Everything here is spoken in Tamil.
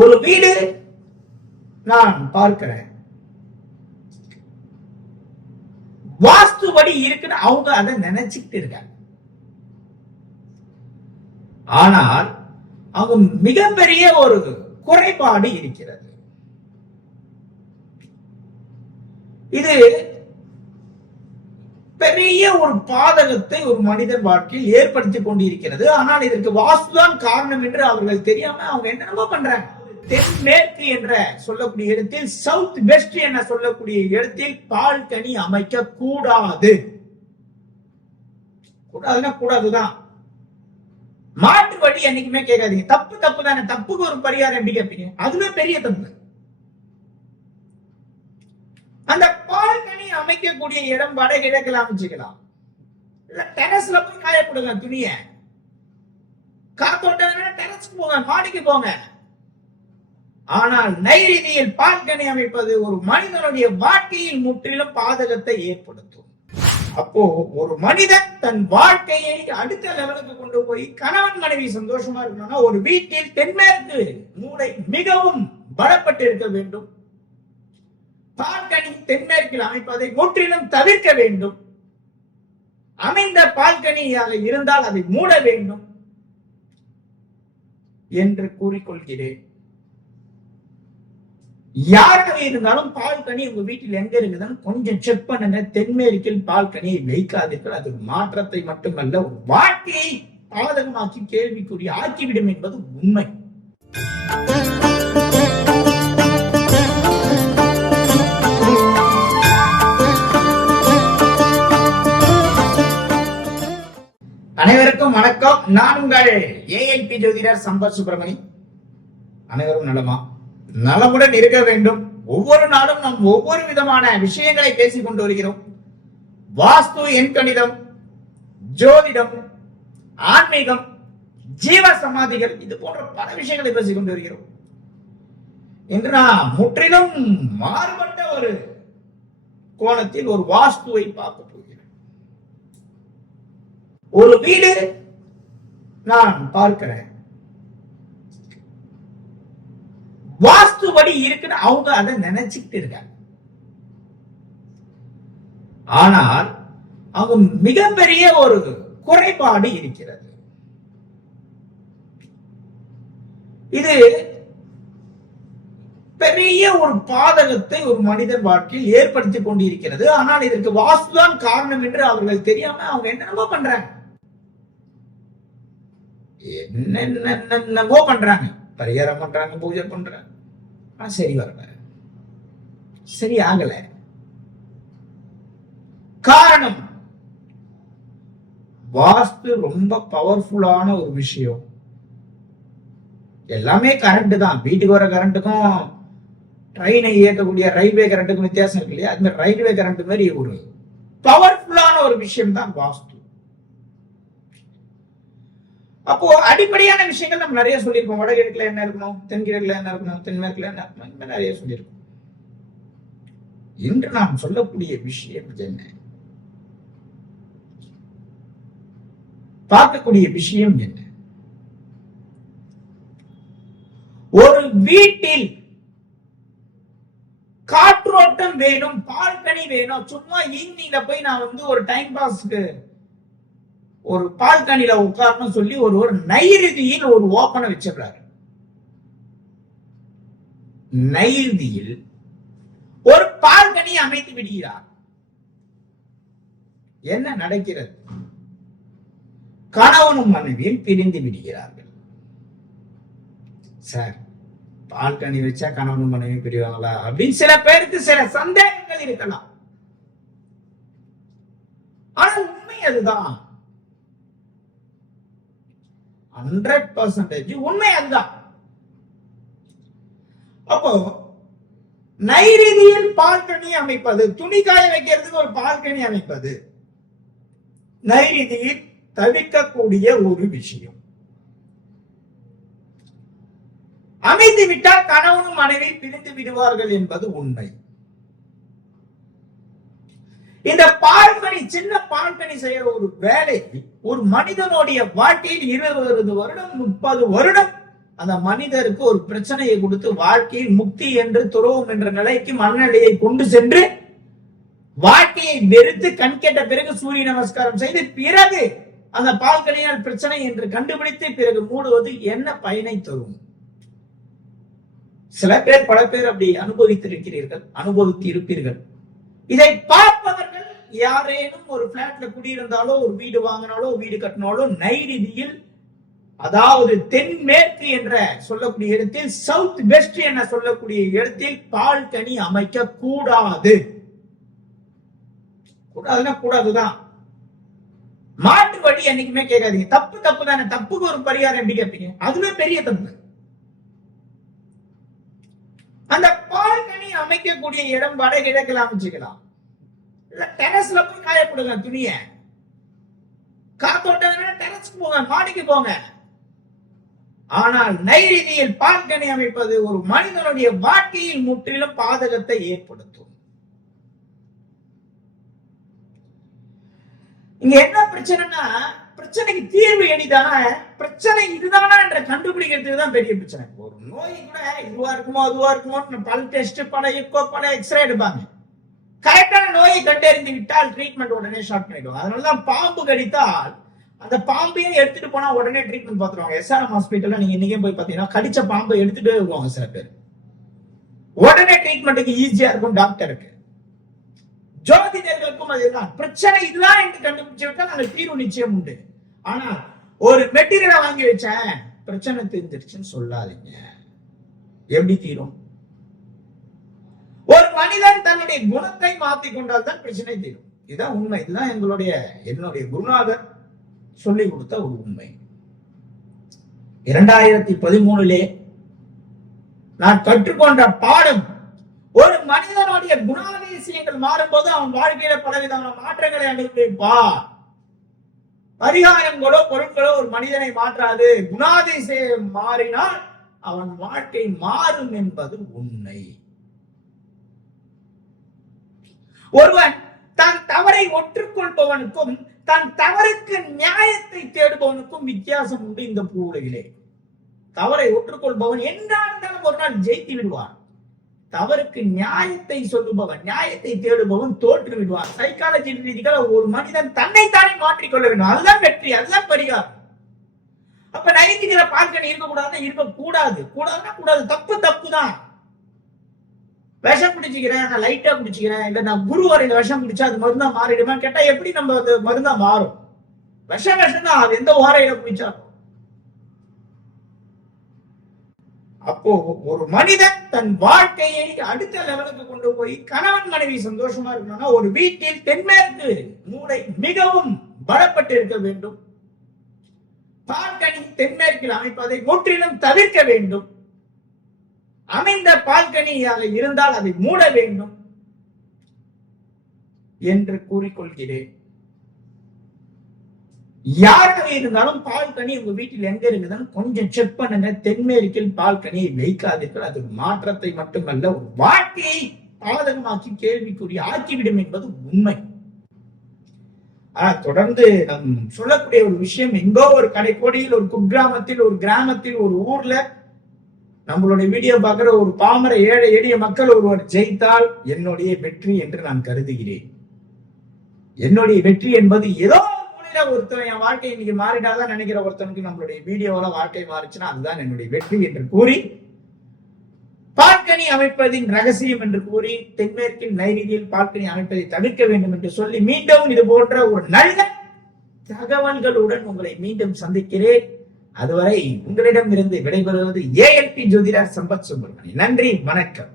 ஒரு வீடு நான் பார்க்கிறேன். வாஸ்துபடி இருக்குன்னு அவங்க அதை நினைச்சுக்கிட்டு இருக்காங்க. ஆனால் அவங்க மிகப்பெரிய ஒரு குறைபாடு இருக்கிறது. இது பெரிய ஒரு பாதகத்தை ஒரு மனிதன் வாழ்க்கையில் ஏற்படுத்தி கொண்டிருக்கிறது. ஆனால் இதற்கு வாஸ்துதான் காரணம் என்று அவர்கள் தெரியாம அவங்க என்னென்னமோ பண்றாங்க. தென்மேற்கு என்ற சொல்லக்கூடிய இடத்தில் சவுத் வெஸ்ட் என சொல்லக்கூடிய இடத்தில் பால்கனி அமைக்க கூடாது கூடாதுன்னா கூடாதுதான். மாட்டு வழி என்னைக்குமே கேட்காதீங்க. தப்பு தப்பு தானே தப்புக்கு ஒரு பரிகாரம் எப்படி கேட்பீங்க? அதுவே பெரிய தப்பு. அந்த பால்கனி அமைக்கக்கூடிய இடம் வடகிழக்கில் அமைச்சுக்கலாம். இல்ல டெரஸ்ல போய் காயப்படுங்க துணிய. காத்தோட்டம் டெரஸ்க்கு போங்க மாடிக்கு போங்க. ஆனால் நைரிதியில் பால்கனி அமைப்பது ஒரு மனிதனுடைய வாழ்க்கையில் முற்றிலும் பாதகத்தை ஏற்படுத்தும். அப்போ ஒரு மனிதன் தன் வாழ்க்கையை அடுத்த லெவலுக்கு கொண்டு போய் கணவன் மனைவி சந்தோஷமா இருக்கணும்னா ஒரு வீட்டில் தென்மேற்கு மூளை மிகவும் பலப்பட்டு இருக்க வேண்டும். பால்கனி தென்மேற்கில் அமைப்பதை முற்றிலும் தவிர்க்க வேண்டும். அமைந்த பால்கனியாக இருந்தால் அதை மூட வேண்டும் என்று கூறிக்கொள்கிறேன். யாரவே இருந்தாலும் பால்கனி உங்க வீட்டில் எங்க இருக்குதுன்னு கொஞ்சம் செக் பண்ணுங்க. தென்மேற்கில் பால்கனியை வைக்காதீர்கள் அது மாற்றத்தை மட்டுமல்ல ஒரு வாழ்க்கையை பாதகமாக்கி கேள்விக்குரிய ஆக்கிவிடும் என்பது உண்மை. அனைவருக்கும் வணக்கம். நான் உங்கள் ஏஎன்பி ஜோதிடர் சம்பத் சுப்பிரமணி. அனைவரும் நலமா? நலமுடன் இருக்க வேண்டும். ஒவ்வொரு நாளும் நாம் ஒவ்வொரு விதமான விஷயங்களை பேசிக் கொண்டு வருகிறோம். வாஸ்து எண்கணிதம் ஜோதிடம் ஆன்மீகம் ஜீவ சமாதிகள் இது போன்ற பல விஷயங்களை பேசிக் கொண்டு வருகிறோம். இன்று நான் முற்றிலும் மாறுபட்ட ஒரு கோணத்தில் ஒரு வாஸ்துவை பார்க்க போகிறேன் ஒரு வீடு நான் பார்க்கிறேன். வாஸ்துபடி இருக்குன்னு அவங்க அதை நினைச்சுக்கிட்டு இருக்காங்க. ஆனால் அவங்க மிகப்பெரிய ஒரு குறைபாடு இருக்கிறது. இது பெரிய ஒரு பாதகத்தை ஒரு மனிதன் வாழ்க்கையில் ஏற்படுத்தி கொண்டிருக்கிறது. ஆனால் இதற்கு வாஸ்துதான் காரணம் என்று அவர்கள் தெரியாம அவங்க என்னென்னமோ பண்றாங்க. என்னென்னவோ பண்றாங்க. பரிகாரம் பண்றாங்க பூஜை பண்றாங்க. ஆனா சரி வரல. சரி ஆகல காரணம் வாஸ்து ரொம்ப பவர்ஃபுல்லான ஒரு விஷயம். எல்லாமே கரண்ட் தான். வீட்டுக்கு வர கரண்ட்டுக்கும் ட்ரெயினை இயக்கக்கூடிய ரயில்வே கரண்ட்டுக்கும் வித்தியாசம் இருக்கு இல்லையா? அது மாதிரி ரயில்வே கரண்ட் மாதிரி ஒரு பவர்ஃபுல்லான ஒரு விஷயம் தான் வாஸ்து. அப்போ அடிப்படையான விஷயங்கள் நம்ம நிறைய சொல்லியிருக்கோம். வடகிழக்குல என்ன இருக்கணும்? தென்கிழக்குல என்ன இருக்கணும்? தென்மேற்குல என்ன இருக்கணும்? இந்த மாதிரி நிறைய சொல்லியிருக்கோம். இன்று நாம் சொல்லக்கூடிய விஷயம் என்ன? பார்க்கக்கூடிய விஷயம் என்ன? ஒரு வீட்டில் காற்றோட்டம் வேணும் பால்கனி வேணும். சும்மா ஈவினிங்ல போய் நான் வந்து ஒரு டைம் பாஸ்க்கு ஒரு பால்கனியில உட்காரணும் சொல்லி ஒரு ஒரு நைருதியில் ஒரு ஓப்பனை வச்சிடுறாரு நைருதியில் ஒரு பால்கனி அமைத்து விடுகிறார். என்ன நடக்கிறது? கணவனும் மனைவியும் பிரிந்து விடுகிறார்கள். சார் பால்கனி வச்சா கணவனும் மனைவியும் பிரிவாங்களா? அப்படின்னு சில பேருக்கு சில சந்தேகங்கள் இருக்கலாம். ஆனா உண்மை அதுதான். ஹண்ட்ரட் பர்சன்டேஜ் உண்மை அதுதான். அப்போ நைரீதியில் பால்கனி அமைப்பது துணி காய வைக்கிறதுக்கு ஒரு பால்கனி அமைப்பது நைரீதியில் தவிர்க்கக்கூடிய ஒரு விஷயம். அமைத்து விட்டால் கணவனும் மனைவி பிரிந்து விடுவார்கள் என்பது உண்மை. இந்த பால்கனி சின்ன பால்கனி செய்யற ஒரு வேலை ஒரு மனிதனுடைய வாழ்க்கையில் இருபது வருடம் முப்பது வருடம் அந்த மனிதருக்கு ஒரு பிரச்சனையை கொடுத்து வாழ்க்கையில் முக்தி என்று துறவும் என்ற நிலைக்கு மனநிலையை கொண்டு சென்று வாழ்க்கையை வெறுத்து கண் கேட்ட பிறகு சூரிய நமஸ்காரம் செய்து பிறகு அந்த பால்கனியால் பிரச்சனை என்று கண்டுபிடித்து பிறகு மூடுவது என்ன பயனை தரும்? சில பேர் பல பேர் அப்படி அனுபவித்திருக்கிறீர்கள் அனுபவித்து இருப்பீர்கள் இதை பார்த்து யாரேனும் ஒரு பிளாட்ல குடியிருந்தாலோ ஒரு வீடு வாங்கினாலோ வீடு கட்டினாலோ நைரிதியில் அதாவது தென்மேற்கு என்ற சொல்லக்கூடிய இடத்தில் சவுத் வெஸ்ட் என சொல்லக்கூடிய இடத்தில் பால்கனி அமைக்க கூடாது கூடாதுன்னா கூடாதுதான். மாட்டு வழி என்னைக்குமே கேட்காதீங்க. தப்பு தப்பு தானே. தப்புக்கு ஒரு பரிகாரம் எப்படி கேட்பீங்க? அதுவே பெரிய தப்பு. அந்த பால்கனி அமைக்கக்கூடிய இடம் வடகிழக்கில் அமைச்சுக்கலாம் டெரஸ்ல போய் காயப்படுங்க துணிய. காத்தோட்டம் டெரஸ்க்கு போங்க மாடிக்கு போங்க. ஆனால் நைரீதியில் பால்கனி அமைப்பது ஒரு மனிதனுடைய வாழ்க்கையில் முற்றிலும் பாதகத்தை ஏற்படுத்தும். இங்க என்ன பிரச்சனைனா பிரச்சனைக்கு தீர்வு எளிதானா பிரச்சனை இதுதானா என்ற கண்டுபிடிக்கிறதுக்கு தான் பெரிய பிரச்சனை. ஒரு நோய் கூட இதுவா இருக்குமோ அதுவா இருக்குமோ பல் டெஸ்ட் பல எக்கோ பல எக்ஸ்ரே எடுப்பாங்க. கரெக்டான நோயை கண்டறிந்து விட்டால் ட்ரீட்மெண்ட் உடனே ஷார்ட் பண்ணிடுவாங்க. அதனாலதான் பாம்பு கடித்தால் அந்த பாம்பையும் எடுத்துட்டு போனா உடனே ட்ரீட்மெண்ட் பார்த்துருவாங்க எஸ்ஆர்எம் ஹாஸ்பிட்டல்ல நீங்க இன்னைக்கே போய் பாத்தீங்கன்னா கடிச்ச பாம்பை எடுத்துட்டு வருவாங்க சில பேர். உடனே ட்ரீட்மெண்ட்டுக்கு ஈஸியா இருக்கும் டாக்டருக்கு ஜோதிடர்களுக்கும் அதுதான். பிரச்சனை இதுதான் என்று கண்டுபிடிச்சு விட்டா நாங்க தீர்வு நிச்சயம் உண்டு. ஆனா ஒரு மெட்டீரியலை வாங்கி வச்சேன் பிரச்சனை தெரிஞ்சிருச்சுன்னு சொல்லாதீங்க. எப்படி தீரும்? மனிதன் தன்னுடைய குணத்தை மாத்தி கொண்டால் தான் பிரச்சனை தீரும். இதுதான் உண்மை. இதுதான் எங்களுடைய என்னுடைய குருநாதர் சொல்லி கொடுத்த ஒரு உண்மை. இரண்டாயிரத்தி பதிமூணுலே நான் கற்றுக்கொண்ட பாடம் ஒரு மனிதனுடைய குணாதிசயங்கள் மாறும்போது அவன் வாழ்க்கையில பலவிதமான மாற்றங்களை அனுபவிப்பார் பரிகாரங்களோ பொருட்களோ ஒரு மனிதனை மாற்றாது. குணாதிசயம் மாறினால் அவன் வாழ்க்கை மாறும் என்பது உண்மை. ஒருவன் தன் தவறை ஒற்றுக்கொள்பவனுக்கும் தன் தவறுக்கு நியாயத்தை தேடுபவனுக்கும் வித்தியாசம் உண்டு இந்த பூவுலகிலே. தவறை ஒற்றுக்கொள்பவன் என்றாலும் ஒரு நாள் ஜெயித்து விடுவான். தவறுக்கு நியாயத்தை சொல்லுபவன் நியாயத்தை தேடுபவன் தோற்று விடுவான். சைக்காலஜி ரீதிகள் ஒரு மனிதன் தன்னைத்தானே மாற்றிக்கொள்ள வேண்டும். அதுதான் வெற்றி அதுதான் பரிகாரம். அப்ப நைதிகிற பார்க்கணும் இருக்கக்கூடாதுன்னா இருக்கக்கூடாது. கூடாதுன்னா கூடாது தப்பு தப்பு தான் விஷம் குடிச்சிக்கிறேன் நான் லைட்டா குடிச்சிக்கிறேன் இல்ல நான் குரு வரையில விஷம் குடிச்சா அது மருந்தா மாறிடுமா? கேட்டா எப்படி நம்ம அது மருந்தா மாறும்? விஷம் விஷம் தான் அது எந்த ஓரையில குடிச்சாலும் அப்போ ஒரு மனிதன் தன் வாழ்க்கையை அடுத்த லெவலுக்கு கொண்டு போய் கணவன் மனைவி சந்தோஷமா இருக்கணும்னா ஒரு வீட்டில் தென்மேற்கு மூளை மிகவும் பலப்பட்டு இருக்க வேண்டும். பால்கனி தென்மேற்கில் அமைப்பதை முற்றிலும் தவிர்க்க வேண்டும். அமைந்த பால்கனியாக இருந்தால் அதை மூட வேண்டும் என்று கூறிக்கொள்கிறேன். யாராக இருந்தாலும் பால்கனி உங்க வீட்டில் எங்க இருக்குதுன்னு கொஞ்சம் செக் பண்ணுங்க. தென்மேற்கில் பால்கனியை வைக்காதீர்கள். அது மாற்றத்தை மட்டுமல்ல ஒரு வாழ்க்கையை பாதகமாக்கி கேள்விக்குரிய ஆக்கிவிடும் என்பது உண்மை. ஆனா தொடர்ந்து நம் சொல்லக்கூடிய ஒரு விஷயம் எங்கோ ஒரு கடைக்கோடியில் ஒரு குக்கிராமத்தில் ஒரு கிராமத்தில் ஒரு ஊர்ல நம்மளுடைய வீடியோ பார்க்கிற ஒரு பாமர ஏழை எளிய மக்கள் ஒருவர் ஜெயித்தால் என்னுடைய வெற்றி என்று நான் கருதுகிறேன். என்னுடைய வெற்றி என்பது ஏதோ ஒருத்தன் என் வாழ்க்கை இன்னைக்கு மாறிடாதான் நினைக்கிற ஒருத்தனுக்கு நம்மளுடைய வீடியோல வாழ்க்கை மாறிச்சுன்னா அதுதான் என்னுடைய வெற்றி என்று கூறி பால்கனி அமைப்பதின் ரகசியம் என்று கூறி தென்மேற்கில் நைரிதியில் பால்கனி அமைப்பதை தவிர்க்க வேண்டும் என்று சொல்லி மீண்டும் இது போன்ற ஒரு நல்ல தகவல்களுடன் உங்களை மீண்டும் சந்திக்கிறேன். அதுவரை உங்களிடம் இருந்து விடைபெறுவது ஏஎல்பி ஜோதிடர் சம்பத் சுப்பிரமணியன் நன்றி வணக்கம்.